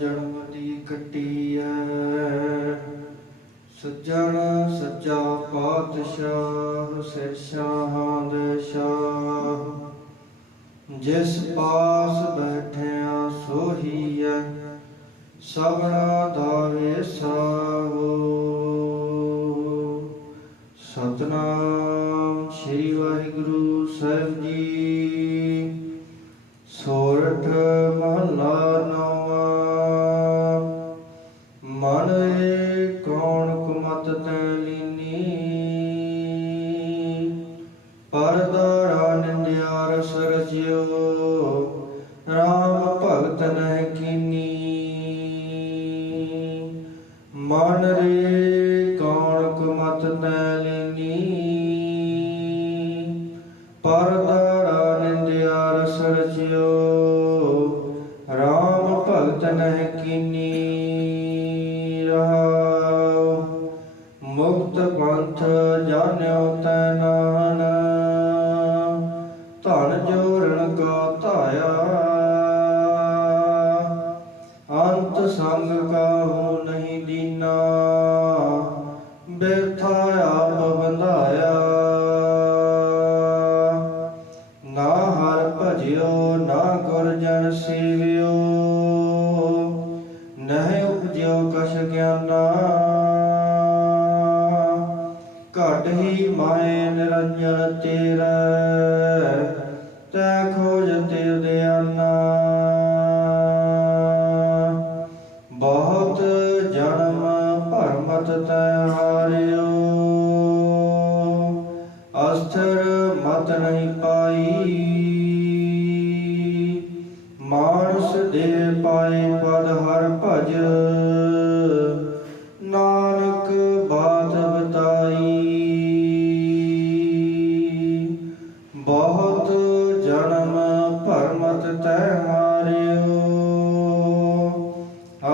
ਜਨਮ ਦੀ ਕੱਟੀਐ ਸੱਜਣ ਸੱਚਾ ਪਾਤਸ਼ਾਹ ਸਿਰ ਸ਼ਾਹਾਂ ਦੇ ਸ਼ਾਹ। ਜਿਸ ਪਾਸ ਬੈਠਿਆ ਸੋਹੀਐ ਸਭਨਾ ਦਾ ਵੇਸਾਹੋ। ਸਤਨਾਮ ਸ੍ਰੀ ਵਾਹਿਗੁਰੂ ਸਾਹਿਬ ਜੀ। ਸੋਰਠ ਮਹਲਾ ਨੌ ਕੌਣ ਕੁਮਤ ਤੈ ਲੀਨੀ ਪਰਦਾਰਾ ਨਿੰਦਿਆ ਰਸ ਰਚਿਓ ਰਾਮ ਭਗਤ ਨਹਿ ਕੀਨੀ। ਮਨ ਰੇ ਕੌਣ ਕੁਮਤ ਤੈ ਲੀਨੀ ਪਰਦਾਰਾ ਨਿੰਦਿਆ ਰਸ ਰਚਿਓ ਰਾਮ ਭਗਤ ਨਹਿ ਕੀਨੀ। ਪੰਥ ਜਾਣਿਓ ਤੈ ਨਾਨ, ਧਨ ਜੋਰਣ ਕਾ ਧਾਇਆ। ਅੰਤ ਸੰਗ ਕਾਹੂ ਨਹੀਂ ਦੀਨਾ ਬਿਰਥਾ ਆਪ ਬੰਧਾਇਆ। ਨਾ ਹਰ ਭਜਿਓ, ਨਾ ਗੁਰ ਜਨ ਸੇਵਿਓ, ਨਹਿ ਉਪਜਿਓ ਕਛ ਗਿਆਨਾ। ਹੀ ਮਾਏ ਨਿਰੰਜਨ ਤੇਰਾ ਤੈ ਖੋਜ ਤੇ ਉਦਿਆਨਾ ਬਹੁਤ ਜਨਮ ਭਰਮਤ ਤੈ ਹਾਰਿਓ, ਅਸਥਿਰ ਮਤ ਨਹੀਂ ਪਾਈ। ਮਾਨਸ ਦੇ ਪਾਏ ਪਦ ਹਰ ਭਜ